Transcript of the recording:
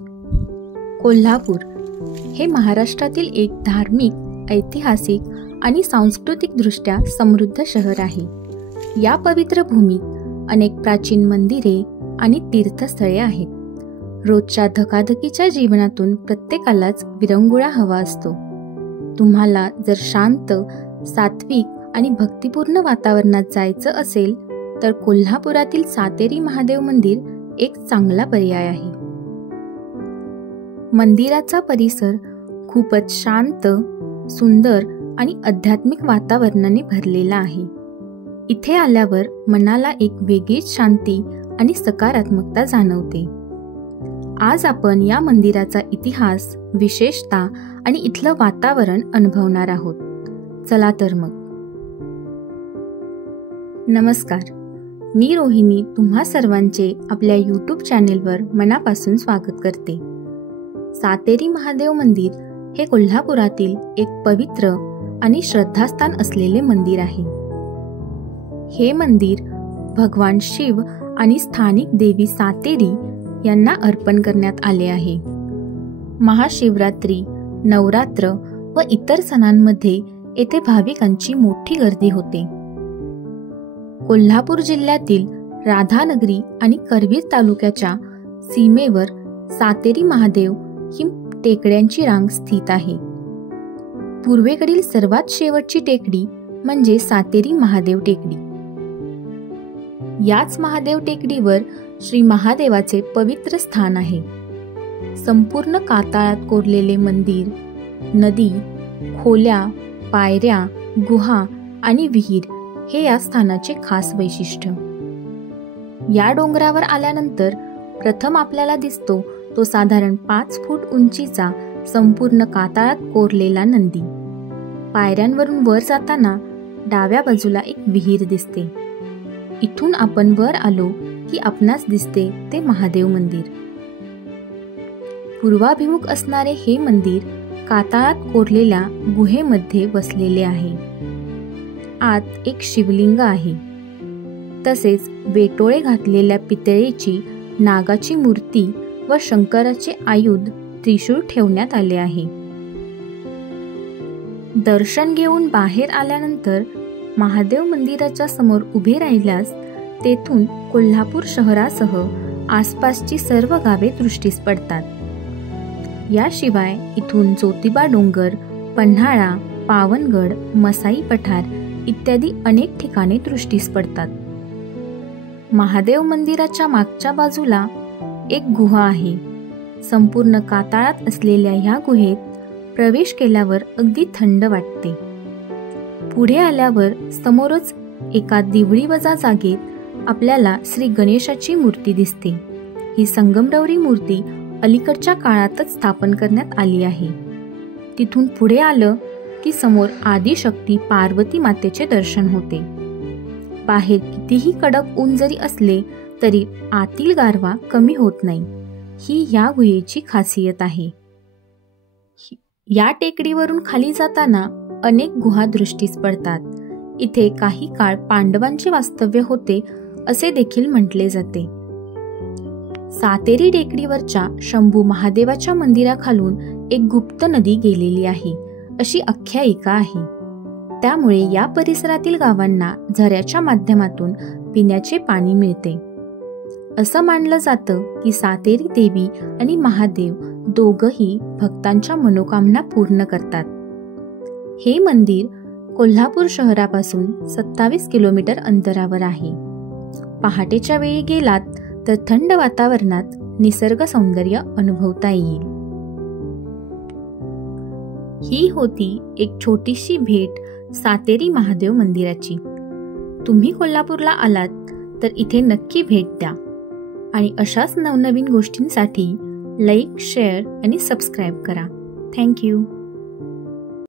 कोल्हापूर हे महाराष्ट्रातील एक धार्मिक, ऐतिहासिक आणि सांस्कृतिकदृष्ट्या समृद्ध शहर आहे. या पवित्र भूमीत अनेक प्राचीन मंदिरे आणि तीर्थस्थळे आहेत. रोजच्या धकाधकीच्या जीवनातून प्रत्येकालाच विरंगुळा हवा असतो. तुम्हाला जर शांत, सात्विक आणि भक्तिपूर्ण वातावरणात जायचं असेल तर कोल्हापुरातील सातेरी महादेव मंदिर एक चांगला पर्याय आहे. मंदिराचा परिसर खूपच शांत, सुंदर आणि आध्यात्मिक वातावरणाने भरलेला आहे. इथे आल्यावर मनाला एक वेगळीच शांती आणि सकारात्मकता जाणवते. आज आपण या मंदिराचा इतिहास, विशेषता आणि इथलं वातावरण अनुभवणार आहोत. चला तर मग. नमस्कार, मी रोहिणी तुम्हा सर्वांचे आपल्या YouTube चॅनेलवर मनापासून स्वागत करते. सातेरी महादेव मंदिर हे कोल्हापुरातील एक पवित्र आणि श्रद्धास्थान असलेले मंदिर आहे. हे मंदिर भगवान शिव आणि स्थानिक देवी सातेरी यांना अर्पण करण्यात आले आहे. महाशिवरात्री, नवरात्र व इतर सणांमध्ये येथे भाविकांची मोठी गर्दी होते. कोल्हापूर जिल्ह्यातील राधानगरी आणि करवीर तालुक्याच्या सीमेवर सातेरी महादेव ही टेकड्यांची रांग स्थित आहे. पूर्वेकडील सर्वात शेवटची टेकडी म्हणजे सातेरी महादेव टेकडी. याच महादेव टेकडीवर श्री महादेवाचे पवित्र स्थान आहे. संपूर्ण कातळात कोरलेले मंदिर, नदी, खोल्या, पायऱ्या, गुहा आणि विहीर हे या स्थानाचे खास वैशिष्ट्य. या डोंगरावर आल्यानंतर प्रथम आपल्याला दिसतो तो साधारण 5 फूट उंचीचा संपूर्ण कातळात कोरलेला नंदी. पायऱ्यांवरून वर जाताना डाव्या बाजूला एक विहीर दिसते. इथून आपण वर आलो की आपणास दिसते ते महादेव मंदिर. पूर्वाभिमुख असणारे हे मंदिर कातळात कोरलेल्या गुहेमध्ये वसलेले आहे. आत एक शिवलिंग आहे. तसेच वेटोळे घातलेल्या पितळेची नागाची मूर्ती व शंकराचे आयुध त्रिशूळ ठेवण्यात आले आहे. दर्शन घेऊन बाहेर आल्यानंतर महादेव मंदिराच्या समोर उभे राहिल्यास तेथून कोल्हापूर शहरासह आसपासची सर्व गावे दृष्टीस पडतात. याशिवाय इथून ज्योतिबा डोंगर, पन्हाळा, पावनगड, मसाई पठार इत्यादी अनेक ठिकाणे दृष्टीस पडतात. महादेव मंदिराच्या मागच्या बाजूला एक गुहा आहे. संपूर्ण कातळात असलेल्या ह्या गुहेत प्रवेश केल्यावर अगदी थंड वाटते. पुढे आल्यावर समोरच एका दिवळीवजा जागेत आपल्याला श्री गणेशाची मूर्ती दिसते. ही संगमरवरी मूर्ती अलीकडच्या काळातच स्थापन करण्यात आली आहे. तिथून पुढे आलं की समोर आदिशक्ती पार्वती मातेचे दर्शन होते. बाहेर कितीही कडक ऊन जरी असले तरी आतील गारवा कमी होत नाही. ही या गुहेची खासियत आहे. या टेकडीवरून खाली जाताना अनेक गुहा दृष्टीस पडतात. इथे काही काळ पांडवांचे वास्तव्य होते असे देखील म्हटले जाते. सातेरी टेकडीवरच्या शंभू महादेवाच्या मंदिराखालून एक गुप्त नदी गेलेली आहे अशी आख्यायिका आहे. त्यामुळे या परिसरातील गावांना झऱ्याच्या माध्यमातून पिण्याचे पाणी मिळते. असं मानलं जातं की सातेरी देवी आणि महादेव दोघंही भक्तांच्या मनोकामना पूर्ण करतात. हे मंदिर कोल्हापूर शहरापासून 27 किलोमीटर अंतरावर आहे. पहाटेच्या वेळी गेलात तर थंड वातावरणात निसर्ग सौंदर्य अनुभवता येईल. ही होती एक छोटीशी भेट सातेरी महादेव मंदिराची. तुम्ही कोल्हापूरला आलात तर इथे नक्की भेट द्या आणि अशाच नवनवीन गोष्टींसाठी लाईक, शेअर आणि सबस्क्राईब करा. थँक्यू.